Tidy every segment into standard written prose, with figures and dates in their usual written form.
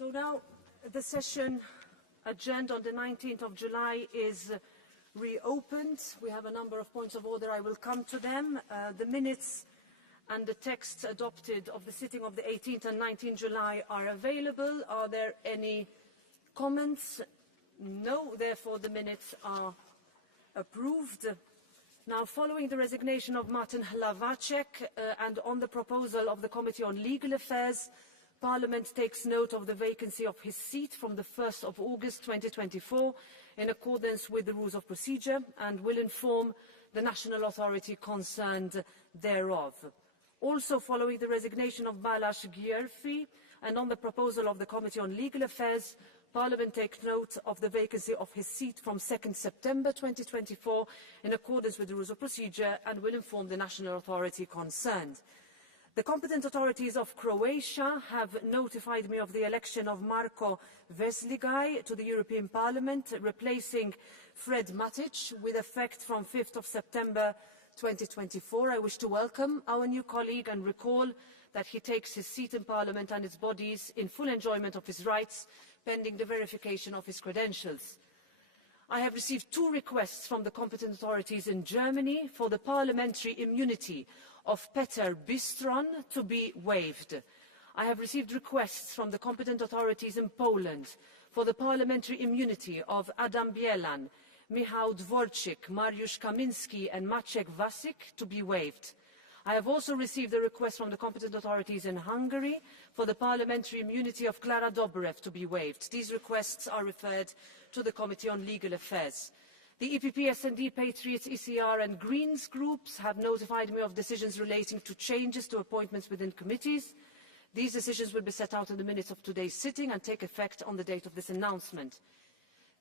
So now the session agenda on the 19th of July is reopened. We have a number of points of order. I will come to them. The minutes and the texts adopted of the sitting of the 18th and 19th July are available. Are there any comments? No. Therefore, the minutes are approved. Now, following the resignation of Martin Hlavacek and on the proposal of the Committee on Legal Affairs, Parliament takes note of the vacancy of his seat from the 1st of August 2024 in accordance with the rules of procedure and will inform the national authority concerned thereof. Also, following the resignation of Balázs Györfi and on the proposal of the Committee on Legal Affairs, Parliament takes note of the vacancy of his seat from 2nd September 2024 in accordance with the rules of procedure and will inform the national authority concerned. The competent authorities of Croatia have notified me of the election of Marko Vesligaj to the European Parliament, replacing Fred Matic with effect from 5th of September 2024. I wish to welcome our new colleague and recall that he takes his seat in Parliament and its bodies in full enjoyment of his rights, pending the verification of his credentials. I have received 2 requests from the competent authorities in Germany for the parliamentary immunity of Peter Bistron to be waived. I have received requests from the competent authorities in Poland for the parliamentary immunity of Adam Bielan, Michał Dworczyk, Mariusz Kamiński and Maciek Wasik to be waived. I have also received a request from the competent authorities in Hungary for the parliamentary immunity of Klara Dobrev to be waived. These requests are referred to the Committee on Legal Affairs. The EPP, S&D, Patriots, ECR and Greens groups have notified me of decisions relating to changes to appointments within committees. These decisions will be set out in the minutes of today's sitting and take effect on the date of this announcement.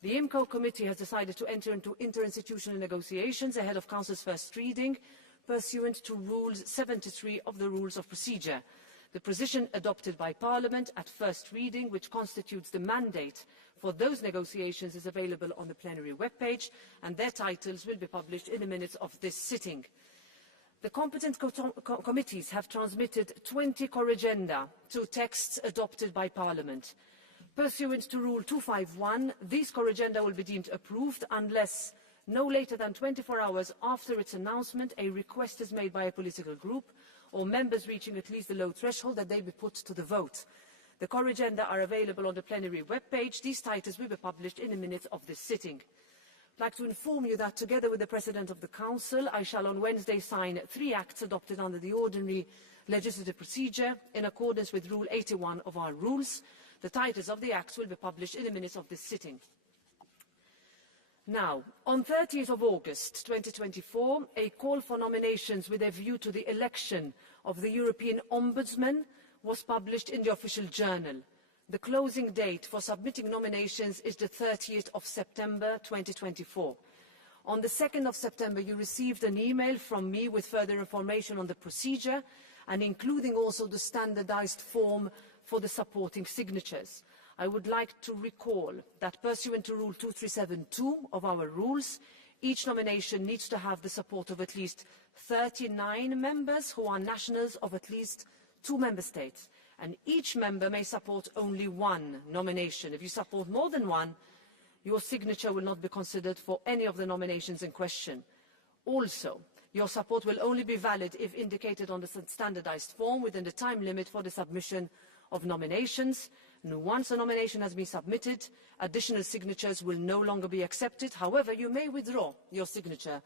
The IMCO committee has decided to enter into interinstitutional negotiations ahead of Council's first reading, pursuant to Rule 73 of the Rules of Procedure. The position adopted by Parliament at first reading, which constitutes the mandate for those negotiations, is available on the plenary webpage, and their titles will be published in the minutes of this sitting. The competent committees have transmitted 20 corrigenda to texts adopted by Parliament. Pursuant to Rule 251, these corrigenda will be deemed approved unless no later than 24 hours after its announcement a request is made by a political group or members reaching at least the low threshold that they be put to the vote. The corrigenda are available on the plenary webpage. These titles will be published in the minutes of this sitting. I'd like to inform you that together with the President of the Council, I shall on Wednesday sign 3 acts adopted under the ordinary legislative procedure in accordance with Rule 81 of our rules. The titles of the acts will be published in the minutes of this sitting. Now, on 30th of August 2024, a call for nominations with a view to the election of the European Ombudsman was published in the official journal. The closing date for submitting nominations is the 30th of September 2024. On the 2nd of September, you received an email from me with further information on the procedure and including also the standardized form for the supporting signatures. I would like to recall that pursuant to Rule 2372 of our rules, each nomination needs to have the support of at least 39 members who are nationals of at least 2 member states, and each member may support only 1 nomination. If you support more than 1, your signature will not be considered for any of the nominations in question. Also, your support will only be valid if indicated on the standardized form within the time limit for the submission of nominations. And once a nomination has been submitted, additional signatures will no longer be accepted. However, you may withdraw your signature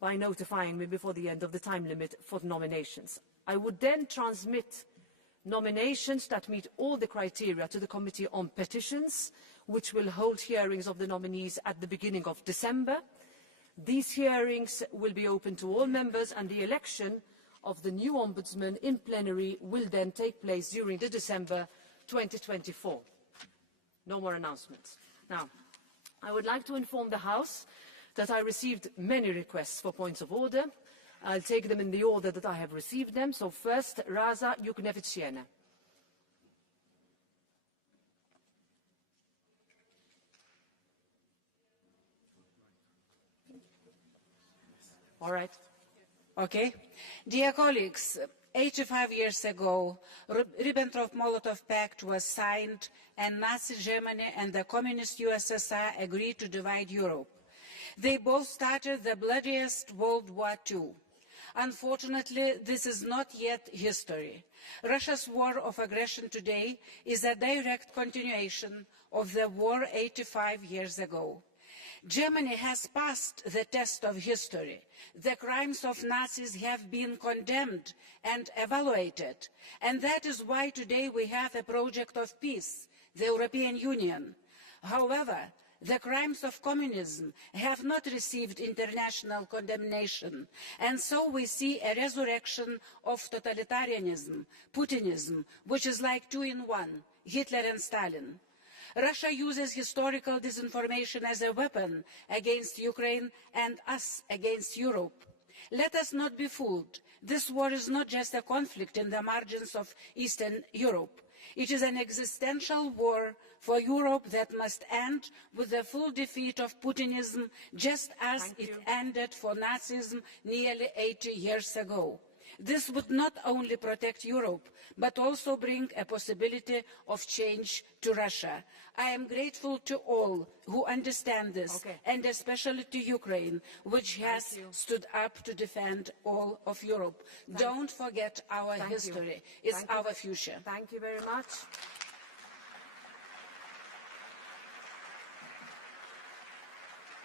by notifying me before the end of the time limit for nominations. I would then transmit nominations that meet all the criteria to the Committee on Petitions, which will hold hearings of the nominees at the beginning of December. These hearings will be open to all members, and the election of the new Ombudsman in plenary will then take place during December 2024. No more announcements. Now, I would like to inform the House that I received many requests for points of order. I'll take them in the order that I have received them. So first, Raza Juknevičiene. All right. Okay? Dear colleagues, 85 years ago, Ribbentrop-Molotov Pact was signed and Nazi Germany and the communist USSR agreed to divide Europe. They both started the bloodiest World War II. Unfortunately, this is not yet history. Russia's war of aggression today is a direct continuation of the war 85 years ago. Germany has passed the test of history. The crimes of Nazis have been condemned and evaluated, and that is why today we have a project of peace, the European Union. However, the crimes of communism have not received international condemnation, and so we see a resurrection of totalitarianism, Putinism, which is like two in one, Hitler and Stalin. Russia uses historical disinformation as a weapon against Ukraine and us against Europe. Let us not be fooled. This war is not just a conflict in the margins of Eastern Europe. It is an existential war for Europe that must end with the full defeat of Putinism, just as it ended for Nazism nearly 80 years ago. This would not only protect Europe, but also bring a possibility of change to Russia. I am grateful to all who understand this, and especially to Ukraine, which has stood up to defend all of Europe. Don't forget our history. It's our future. Thank you very much.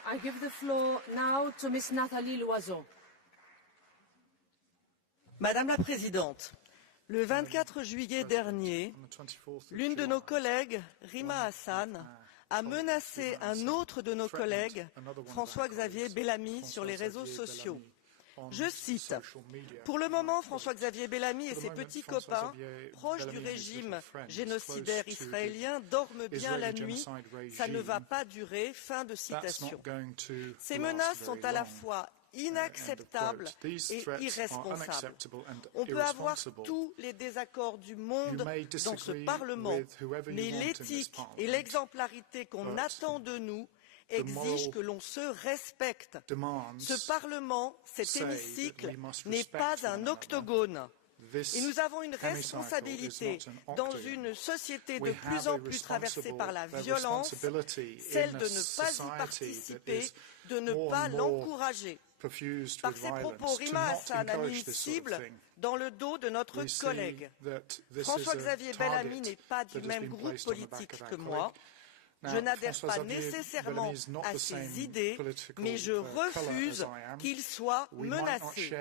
I give the floor now to Ms. Nathalie Loiseau. Madame la Présidente, le 24 juillet dernier, l'une de nos collègues, Rima Hassan, a menacé un autre de nos collègues, François-Xavier Bellamy, sur les réseaux sociaux. Je cite, « Pour le moment, François-Xavier Bellamy et ses petits copains, proches du régime génocidaire israélien, dorment bien la nuit. Ça ne va pas durer. » Fin de citation. Ces menaces sont à la fois inacceptables et irresponsables. On peut avoir tous les désaccords du monde dans ce Parlement, mais l'éthique et l'exemplarité qu'on attend de nous exigent que l'on se respecte. Ce Parlement, cet hémicycle, n'est pas un octogone. Et nous avons une responsabilité dans une société de plus en plus traversée par la violence, celle de ne pas y participer, de ne pas l'encourager. Par ces propos, Rima Hassan a mis une cible dans le dos de notre collègue. François-Xavier Bellamy n'est pas du même groupe politique que moi. Je n'adhère pas nécessairement à ses idées, mais je refuse qu'il soit menacé.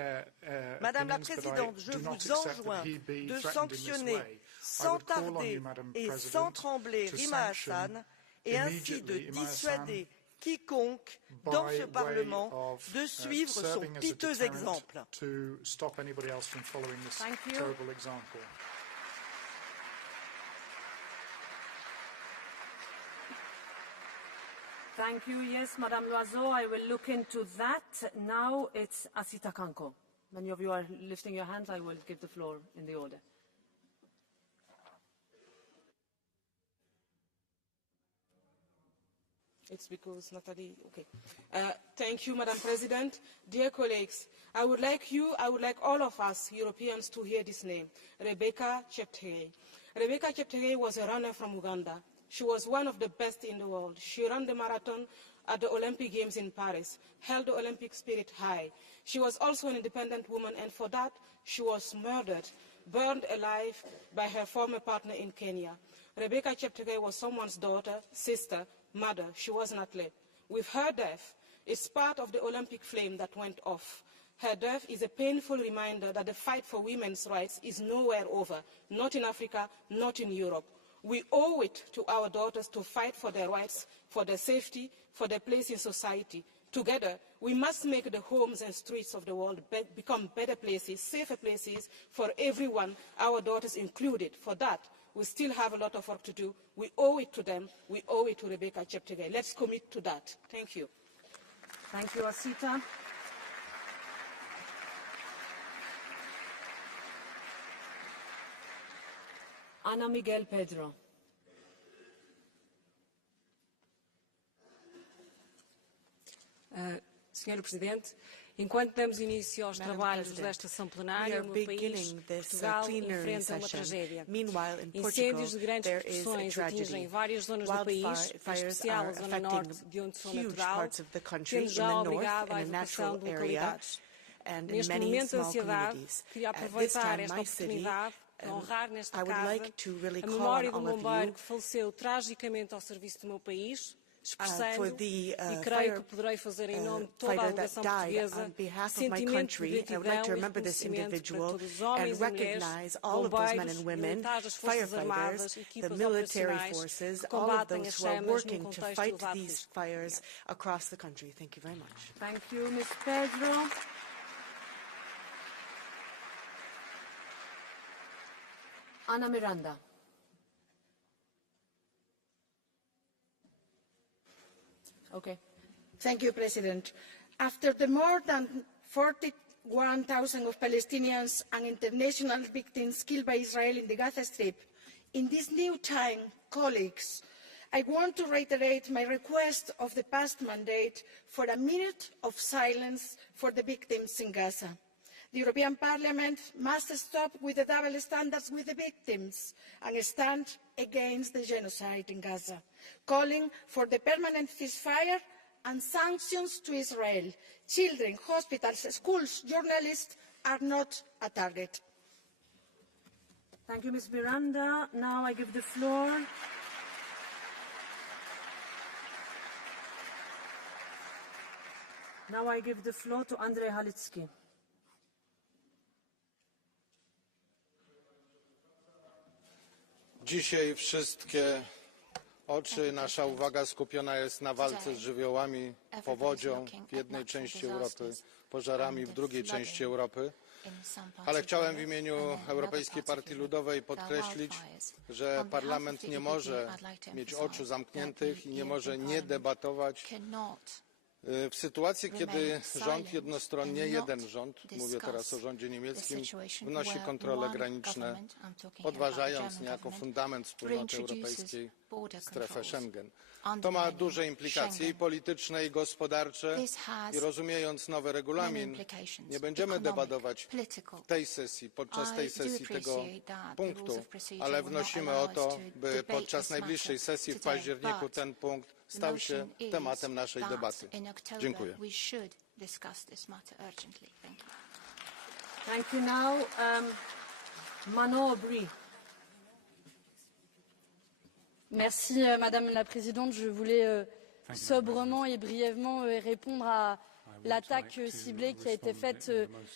Madame la Présidente, je vous enjoins de sanctionner sans tarder et sans trembler Rima Hassan et ainsi de dissuader quiconque dans ce Parlement de suivre son piteux exemple. Thank you. Yes, Madame Loiseau, I will look into that. Now it's Asita Kanko. Many of you are lifting your hands. I will give the floor in the order. It's because Natalie, okay. Thank you, Madam President. Dear colleagues, I would like all of us Europeans to hear this name, Rebecca Cheptegei. Rebecca Cheptegei was a runner from Uganda. She was one of the best in the world. She ran the marathon at the Olympic Games in Paris, held the Olympic spirit high. She was also an independent woman, and for that, she was murdered, burned alive by her former partner in Kenya. Rebecca Cheptegei was someone's daughter, sister, mother. She was an athlete. With her death, it's part of the Olympic flame that went off. Her death is a painful reminder that the fight for women's rights is nowhere over, not in Africa, not in Europe. We owe it to our daughters to fight for their rights, for their safety, for their place in society. Together, we must make the homes and streets of the world become better places, safer places for everyone, our daughters included. For that, we still have a lot of work to do. We owe it to them. We owe it to Rebecca Cheptegei. Let's commit to that. Thank you. Thank you, Asita. Ana Miguel Pedro. Senhor Presidente, Enquanto damos início aos Madam trabalhos President, desta sessão we plenária, are o meu país, beginning this Portugal, plenary enfrenta uma session. tragédia. Meanwhile, in Portugal, Incêndios de grandes there is a proporções atingem tragedy. várias zonas do país, em Wildfires especial a are zona norte, affecting de onde sou huge natural, parts of the country, tendo in já the north, obrigado à in a evacuação natural de area, localidades. and in Neste many momento de small ansiedade, communities. queria At this aproveitar time, esta my city, oportunidade para honrar nesta I would casa like to really a call memória on de um all of bombeiro you que faleceu tragicamente ao serviço do meu país, expressando, for the e creio que poderei fazer em nome de toda a fighter that delegação died portuguesa, on behalf of my sentimento de country. I would like gratidão to e remember this reconhecimento para individual todos os and homens e mulheres, recognize all of those men bombeiros, and women, militares das Forças Armadas, firefighters, the equipas military operacionais forces, que all of combatem as those who are chamas num working to contexto fight elevado de these risco. fires across the country. Thank you very much. Thank you, Ms. Pedro. Ana Miranda. Okay. Thank you, President. After the more than 41,000 of Palestinians and international victims killed by Israel in the Gaza Strip, in this new time, colleagues, I want to reiterate my request of the past mandate for a minute of silence for the victims in Gaza. The European Parliament must stop with the double standards with the victims and stand against the genocide in Gaza, calling for the permanent ceasefire and sanctions to Israel. Children, hospitals, schools, journalists are not a target. Thank you, Ms. Miranda. Now I give the floor to Andrzej Halicki. Dzisiaj wszystkie oczy, nasza uwaga skupiona jest na walce z żywiołami, powodzią w jednej części Europy, pożarami w drugiej części Europy. Ale chciałem w imieniu Europejskiej Partii Ludowej podkreślić, że Parlament nie może mieć oczu zamkniętych i nie może nie debatować w sytuacji, kiedy rząd jednostronnie, jeden rząd, mówię teraz o rządzie niemieckim, wnosi kontrole graniczne, podważając niejako fundament wspólnoty europejskiej, strefę Schengen. To ma duże implikacje i polityczne, i gospodarcze, i rozumiejąc nowy regulamin, nie będziemy debatować w tej sesji, podczas tej sesji tego punktu, ale wnosimy o to, by podczas najbliższej sesji w październiku ten punkt stał się tematem naszej debaty. Dziękuję. Thank you. Now, Manon Aubry. Merci Madame la Présidente. Je voulais sobrement et brièvement répondre à l'attaque ciblée qui a été faite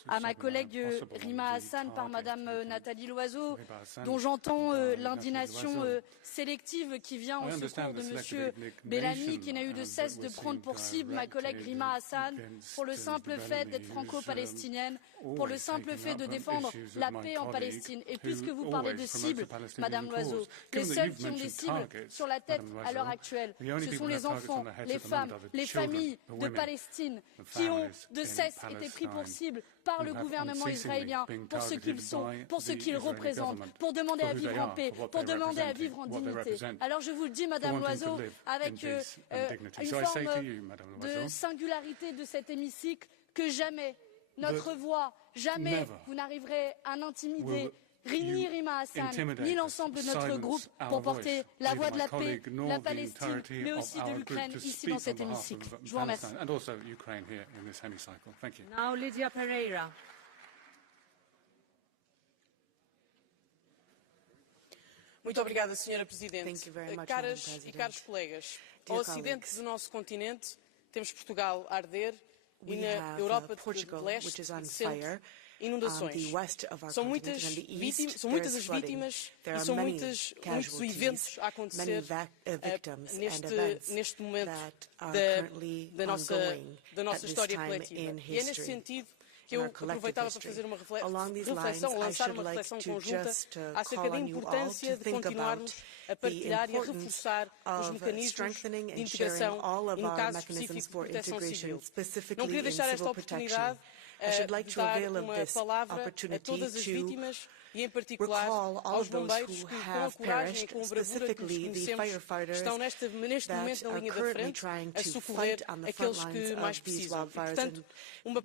à ma collègue Rima Hassan par Madame Nathalie Loiseau, dont j'entends l'indignation sélective qui vient en secours de Monsieur Bellamy, qui n'a eu de cesse de prendre pour cible ma collègue Rima Hassan pour le simple fait d'être franco-palestinienne, pour le simple fait de défendre la paix en Palestine. Et puisque vous parlez de cibles, Madame Loiseau, les seuls qui ont des cibles sur la tête à l'heure actuelle, ce sont les enfants, les femmes, les familles de Palestine, qui ont de cesse été pris pour cible par le gouvernement israélien pour ce qu'ils sont, pour ce qu'ils représentent, pour demander à vivre en paix, pour demander à vivre en dignité. Alors je vous le dis, Madame Loiseau, avec une forme de singularité de cet hémicycle, que jamais notre voix, jamais vous n'arriverez à intimider ni Rima Hassan, ni l'ensemble de notre groupe pour porter la voix de la paix, la Palestine, mais aussi de l'Ukraine ici dans cet hémicycle. Je vous remercie. Now, Lydia Pereira. Muito obrigada, Sra. Presidente. Thank you very much, Caras Madam e President. caros colegas, Dear ao ocidente colleagues, do nosso continente temos Portugal a arder e we na have Europa de Portugal, leste which is on e de centro, fire. inundações. The west of our São continent muitas, and the east, são muitas as flooding. vítimas There e are são many muitos casualties, eventos a acontecer victims and neste events momento that are currently da nossa ongoing at this história time coletiva. in E é neste history. sentido que in eu our collective aproveitava para history. fazer uma Along these reflexão, lines, I lançar should uma like reflexão to conjunta just acerca call da on you all importância to de think continuarmos about a the partilhar e a importance reforçar os of mecanismos strengthening de and sharing integração all of e, no our caso mechanisms específico, de for proteção integration, civil. Não specifically queria in deixar esta civil protection. oportunidade should like to avail of this opportunity to recall all of those who have perished, specifically the firefighters that are currently trying to fight on the front lines of these wildfires and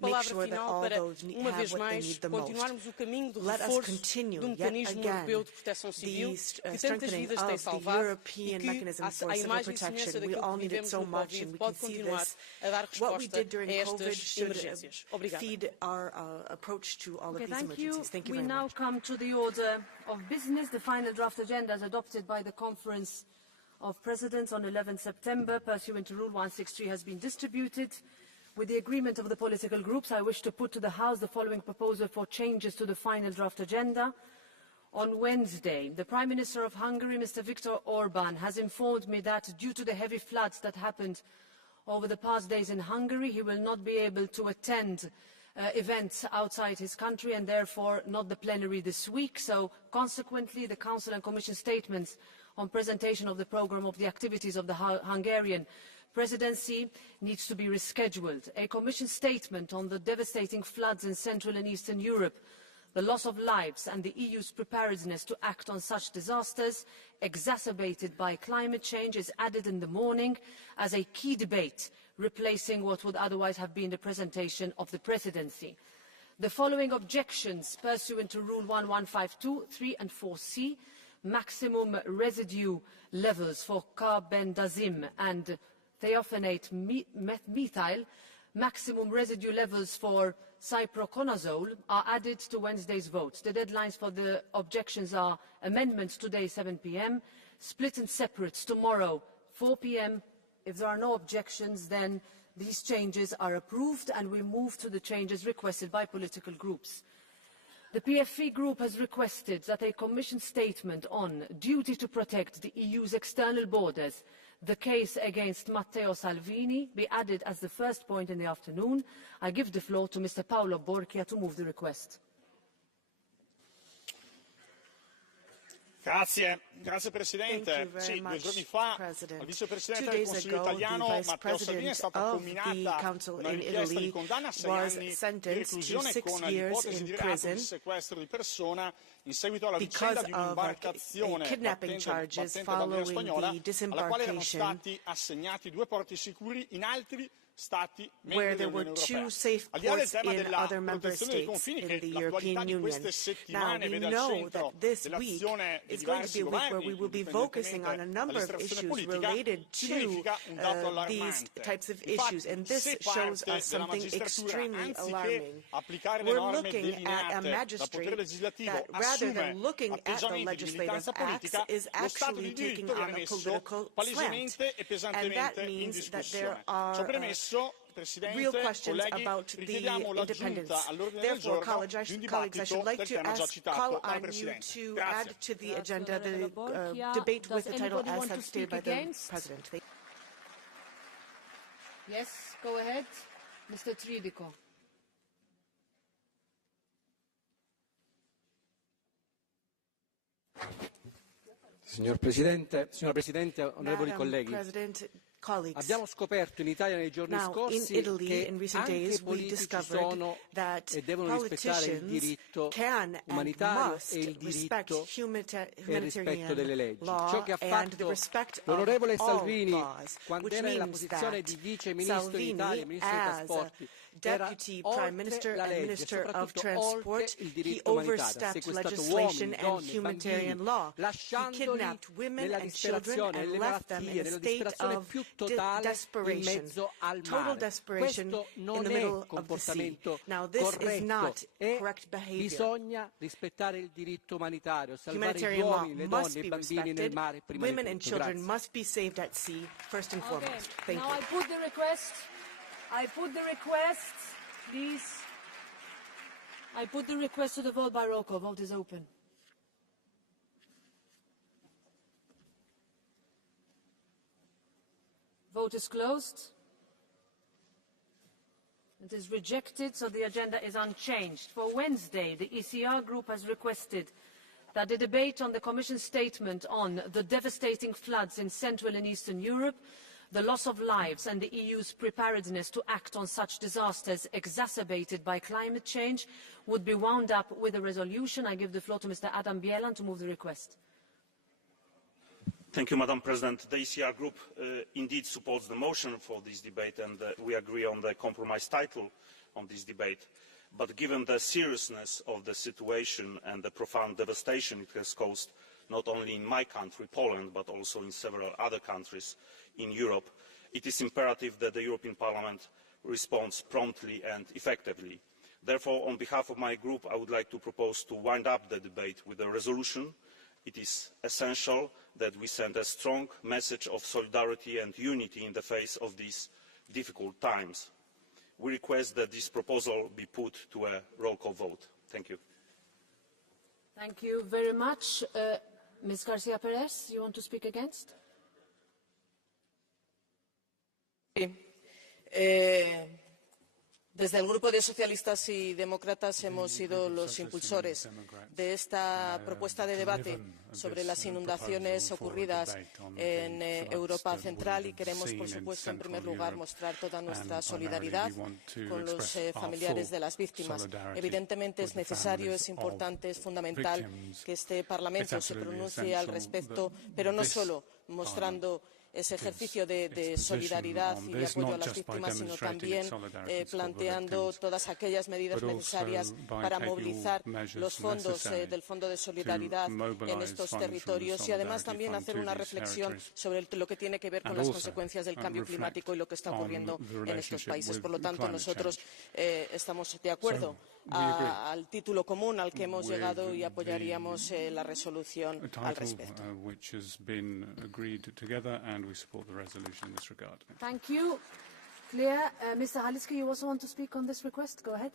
make sure that all those have what they need the most. Let us continue yet again the strengthening of the European mechanism for civil protection. We all need it so much, and we can see this. What we did during COVID should feed our approach to all of these emergencies. Thank you very much. We now come to the order of business. The final draft agenda as adopted by the Conference of Presidents on 11 September, pursuant to Rule 163, has been distributed. With the agreement of the political groups, I wish to put to the House the following proposal for changes to the final draft agenda. On Wednesday, the Prime Minister of Hungary, Mr. Viktor Orban, has informed me that due to the heavy floods that happened over the past days in Hungary, he will not be able to attend events outside his country and therefore not the plenary this week. So consequently, the Council and Commission statements on presentation of the programme of the activities of the Hungarian presidency needs to be rescheduled. A Commission statement on the devastating floods in Central and Eastern Europe, the loss of lives and the EU's preparedness to act on such disasters exacerbated by climate change is added in the morning as a key debate, replacing what would otherwise have been the presentation of the presidency. The following objections pursuant to Rule 1152, 3 and 4C, maximum residue levels for carbendazim and thiophanate methyl, maximum residue levels for cyproconazole are added to Wednesday's votes. The deadlines for the objections are amendments today 7 p.m, split and separates tomorrow 4 p.m. If there are no objections, then these changes are approved and we move to the changes requested by political groups. The PFE group has requested that a Commission statement on duty to protect the EU's external borders, the case against Matteo Salvini, be added as the first point in the afternoon. I give the floor to Mr. Paolo Borchia to move the request. Grazie Presidente. Sì, 2 giorni fa al Vicepresidente del Consiglio italiano Matteo Salvini è stata comminata una richiesta di condanna a 6 anni di reclusione con l'ipotesi di reato di sequestro di persona in seguito alla vicenda di un'imbarcazione battente bandiera spagnola alla quale erano stati assegnati 2 porti sicuri in altri Stati membri dell'Unione Europea. Al di là del tema della protezione dei confini che l'attualità di queste settimane vede al centro dell'azione di diversi governi, indipendentemente dall'estrazione politica, significa un dato allarmante. Infatti, se parte della magistratura, anziché applicare le norme delineate dal potere legislativo, assume atteggiamenti di militanza politica, lo Stato di diritto viene messo palesemente e pesantemente in discussione. Ciò premesso, real questions about the independence. Therefore, colleagues, I should like to call on you to add to the agenda the debate with the title as have stated by the President. Yes, go ahead. Mr. Tridico. Signora Presidente, onorevoli colleghi, abbiamo scoperto in Italia nei giorni scorsi che anche i politici sono e devono rispettare il diritto umanitario e il diritto e il rispetto delle leggi. Ciò che ha fatto l'onorevole Salvini quando era nella posizione di vice ministro in Italia, ministro dei trasporti, Deputy Prime Minister and Minister of Transport, he overstepped legislation and humanitarian law. He kidnapped women and children and left them in a state of desperation, total desperation in the middle of the sea. Now this is not correct behavior. Bisogna rispettare il diritto umanitario, salvare gli uomini, le donne e i bambini nel mare prima di tutto. Women and children must be saved at sea first and foremost. Thank you. Now I put the request, please. I put the request to the vote by roll call. Vote is open. Vote is closed. It is rejected, so the agenda is unchanged. For Wednesday, the ECR group has requested that the debate on the Commission statement on the devastating floods in Central and Eastern Europe, the loss of lives and the EU's preparedness to act on such disasters exacerbated by climate change would be wound up with a resolution. I give the floor to Mr. Adam Bielan to move the request. Thank you, Madam President. The ECR Group indeed supports the motion for this debate, and we agree on the compromise title on this debate. But given the seriousness of the situation and the profound devastation it has caused, not only in my country, Poland, but also in several other countries in Europe, it is imperative that the European Parliament responds promptly and effectively. Therefore, on behalf of my group, I would like to propose to wind up the debate with a resolution. It is essential that we send a strong message of solidarity and unity in the face of these difficult times. We request that this proposal be put to a roll call vote. Thank you. Thank you very much. Ms. Garcia Perez, you want to speak against? Desde el Grupo de Socialistas y Demócratas hemos sido los impulsores de esta propuesta de debate sobre las inundaciones ocurridas en Europa Central y queremos, por supuesto, en primer lugar, mostrar toda nuestra solidaridad con los familiares de las víctimas. Evidentemente es necesario, es importante, es fundamental que este Parlamento se pronuncie al respecto, pero no solo mostrando ese ejercicio de solidaridad y de apoyo a las víctimas, sino también planteando todas aquellas medidas necesarias para movilizar los fondos del Fondo de Solidaridad en estos territorios y además también hacer una reflexión sobre lo que tiene que ver con las consecuencias del cambio climático y lo que está ocurriendo en estos países. Por lo tanto, nosotros estamos de acuerdo al título común al que hemos llegado y apoyaríamos la resolución al respecto. Thank you. Clear. Mr. Haliski, you also want to speak on this request? Go ahead.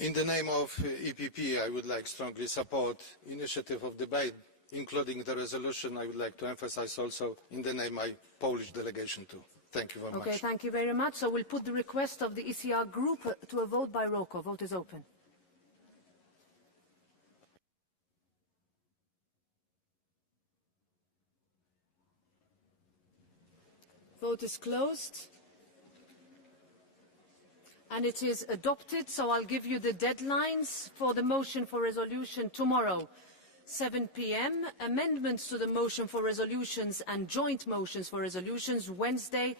In the name of EPP, I would like strongly support initiative of debate, including the resolution. I would like to emphasize also in the name of my Polish delegation too. Thank you very much. Okay, thank you very much. So we'll put the request of the ECR group to a vote by roll call. Vote is open. Vote is closed. And it is adopted, so I'll give you the deadlines for the motion for resolution tomorrow, 7 p.m. Amendments to the motion for resolutions and joint motions for resolutions Wednesday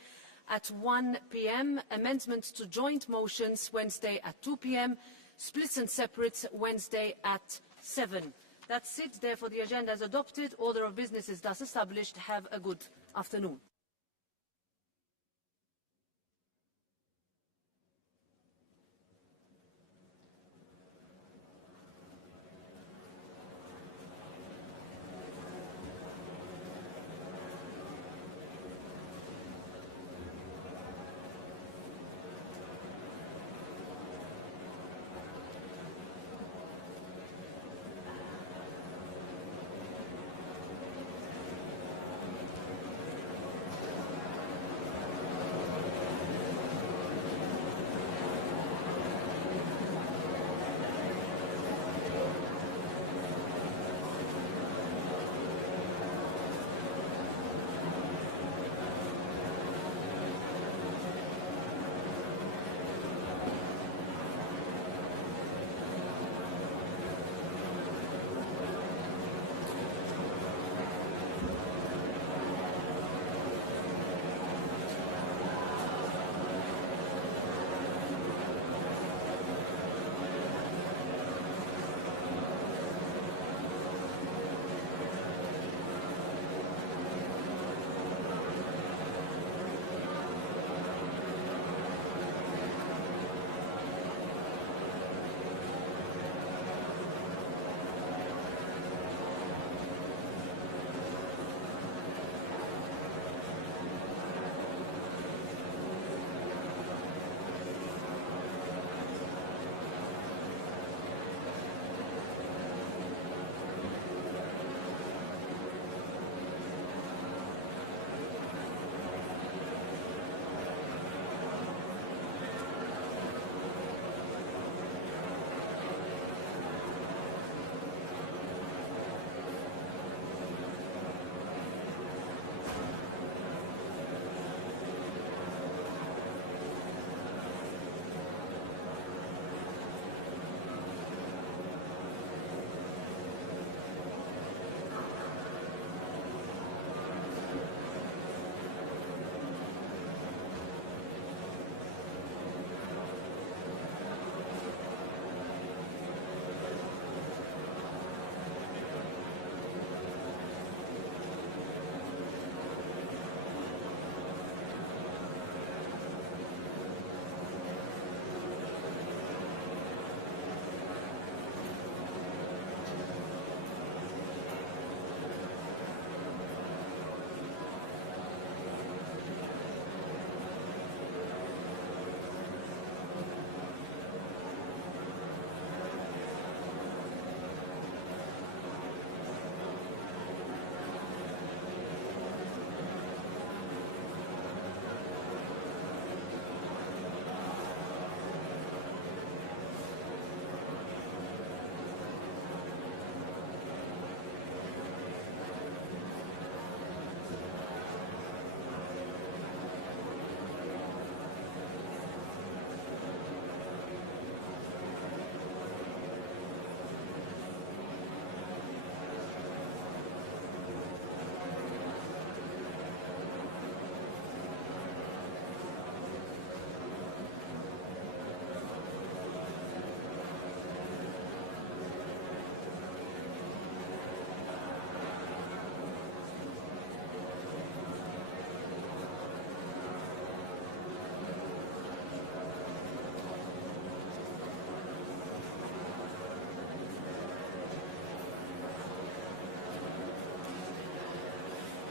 at 1 p.m. Amendments to joint motions Wednesday at 2 p.m. Splits and separates Wednesday at 7. That's it. Therefore, the agenda is adopted. Order of business is thus established. Have a good afternoon.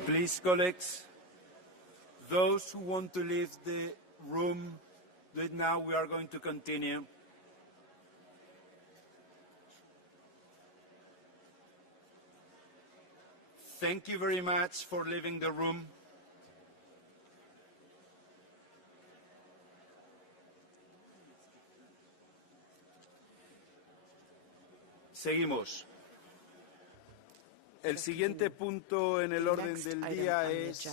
Please, colleagues, those who want to leave the room, do it now. We are going to continue. Thank you very much for leaving the room. Seguimos. El siguiente punto en el orden del día es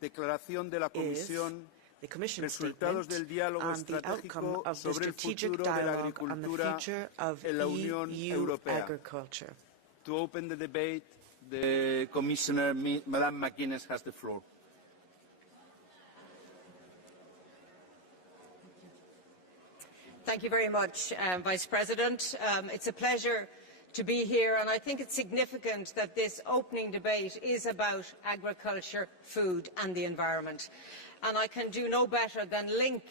declaración de la Comisión, resultados del diálogo estratégico sobre el futuro de la agricultura en la Unión Europea. To open the debate, the Commissioner, Madame McGuinness, has the floor. Thank you very much, Vice President. It's a pleasure to be here, and I think it's significant that this opening debate is about agriculture, food and the environment. And I can do no better than link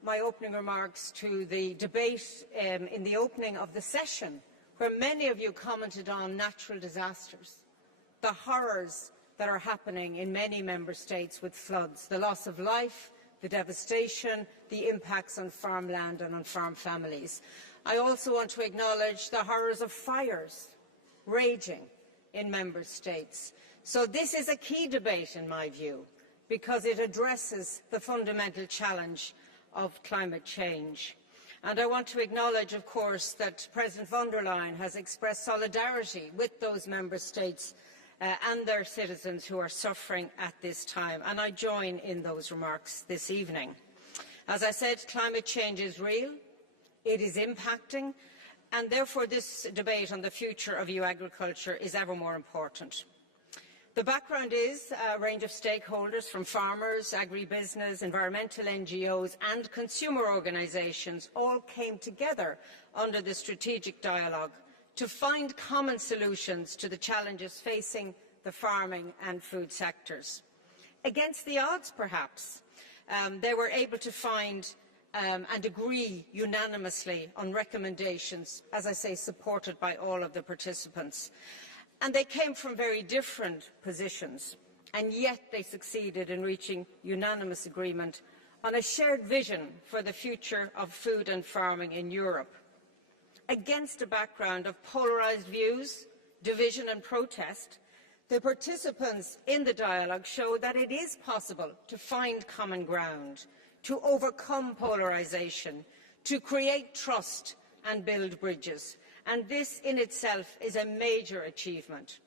my opening remarks to the debate in the opening of the session, where many of you commented on natural disasters, the horrors that are happening in many member states with floods, the loss of life, the devastation, the impacts on farmland and on farm families. I also want to acknowledge the horrors of fires raging in member states. So this is a key debate, in my view, because it addresses the fundamental challenge of climate change. And I want to acknowledge, of course, that President von der Leyen has expressed solidarity with those member states and their citizens who are suffering at this time. And I join in those remarks this evening. As I said, climate change is real. It is impacting, and therefore this debate on the future of EU agriculture is ever more important. The background is a range of stakeholders from farmers, agribusiness, environmental NGOs and consumer organisations all came together under the strategic dialogue to find common solutions to the challenges facing the farming and food sectors. Against the odds, perhaps, they were able to find and agree unanimously on recommendations, as I say, supported by all of the participants. And they came from very different positions, and yet they succeeded in reaching unanimous agreement on a shared vision for the future of food and farming in Europe. Against a background of polarised views, division and protest, the participants in the dialogue show that it is possible to find common ground, to overcome polarisation, to create trust and build bridges. And this in itself is a major achievement.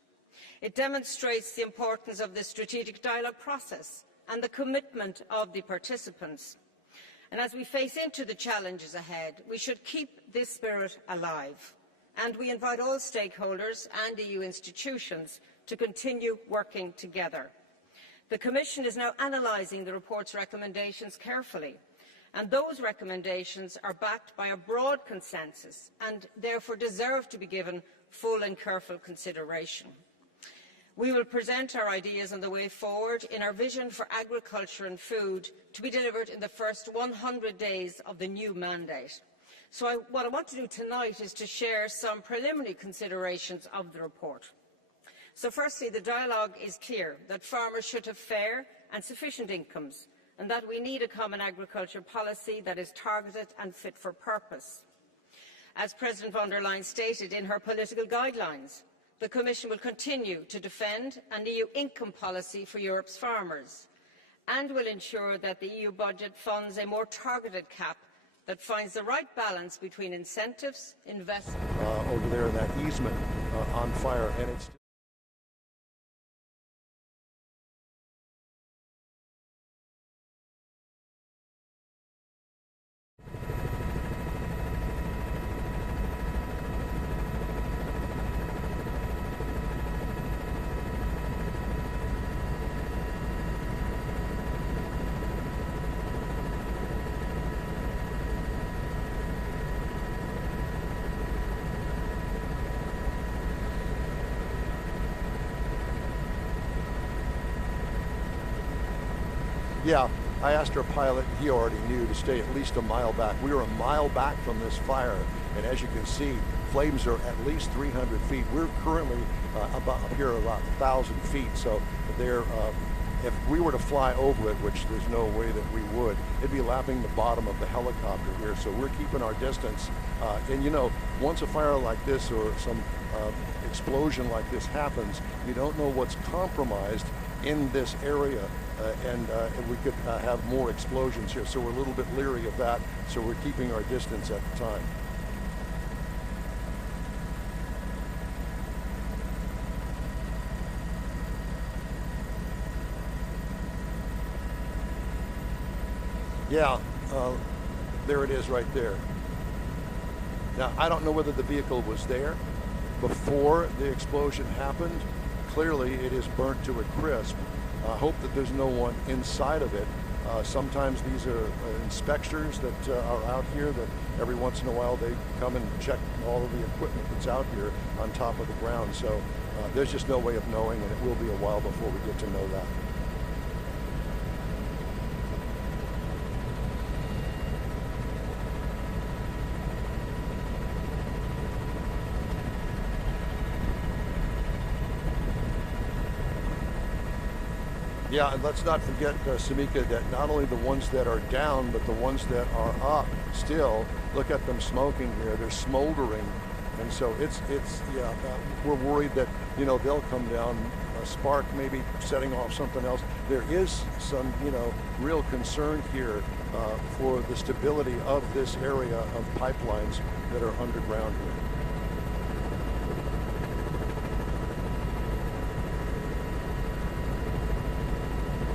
It demonstrates the importance of the strategic dialogue process and the commitment of the participants. And as we face into the challenges ahead, we should keep this spirit alive. And we invite all stakeholders and EU institutions to continue working together. The Commission is now analysing the report's recommendations carefully, and those recommendations are backed by a broad consensus and therefore deserve to be given full and careful consideration. We will present our ideas on the way forward in our vision for agriculture and food to be delivered in the first 100 days of the new mandate. So what I want to do tonight is to share some preliminary considerations of the report. So firstly, the dialogue is clear that farmers should have fair and sufficient incomes, and that we need a common agriculture policy that is targeted and fit for purpose. As President von der Leyen stated in her political guidelines, the Commission will continue to defend an EU income policy for Europe's farmers and will ensure that the EU budget funds a more targeted CAP that finds the right balance between incentives, investment... over there in that easement on fire, and it's... Yeah, I asked our pilot, he already knew to stay at least a mile back. We were a mile back from this fire, and as you can see, flames are at least 300 feet. We're currently about up here about 1,000 feet, so they're if we were to fly over it, which there's no way that we would, it'd be lapping the bottom of the helicopter here. So we're keeping our distance. And you know, once a fire like this or some explosion like this happens, you don't know what's compromised in this area. And we could have more explosions here. So we're a little bit leery of that. So we're keeping our distance at the time. Yeah, there it is right there. Now, I don't know whether the vehicle was there before the explosion happened. Clearly, it is burnt to a crisp. I hope that there's no one inside of it. Sometimes these are inspectors that are out here that every once in a while they come and check all of the equipment that's out here on top of the ground. So there's just no way of knowing, and it will be a while before we get to know that. Yeah, and let's not forget, Samika, that not only the ones that are down, but the ones that are up still, look at them smoking here, they're smoldering. And so yeah, we're worried that, you know, they'll come down, a spark maybe setting off something else. There is some, you know, real concern here for the stability of this area of pipelines that are underground here.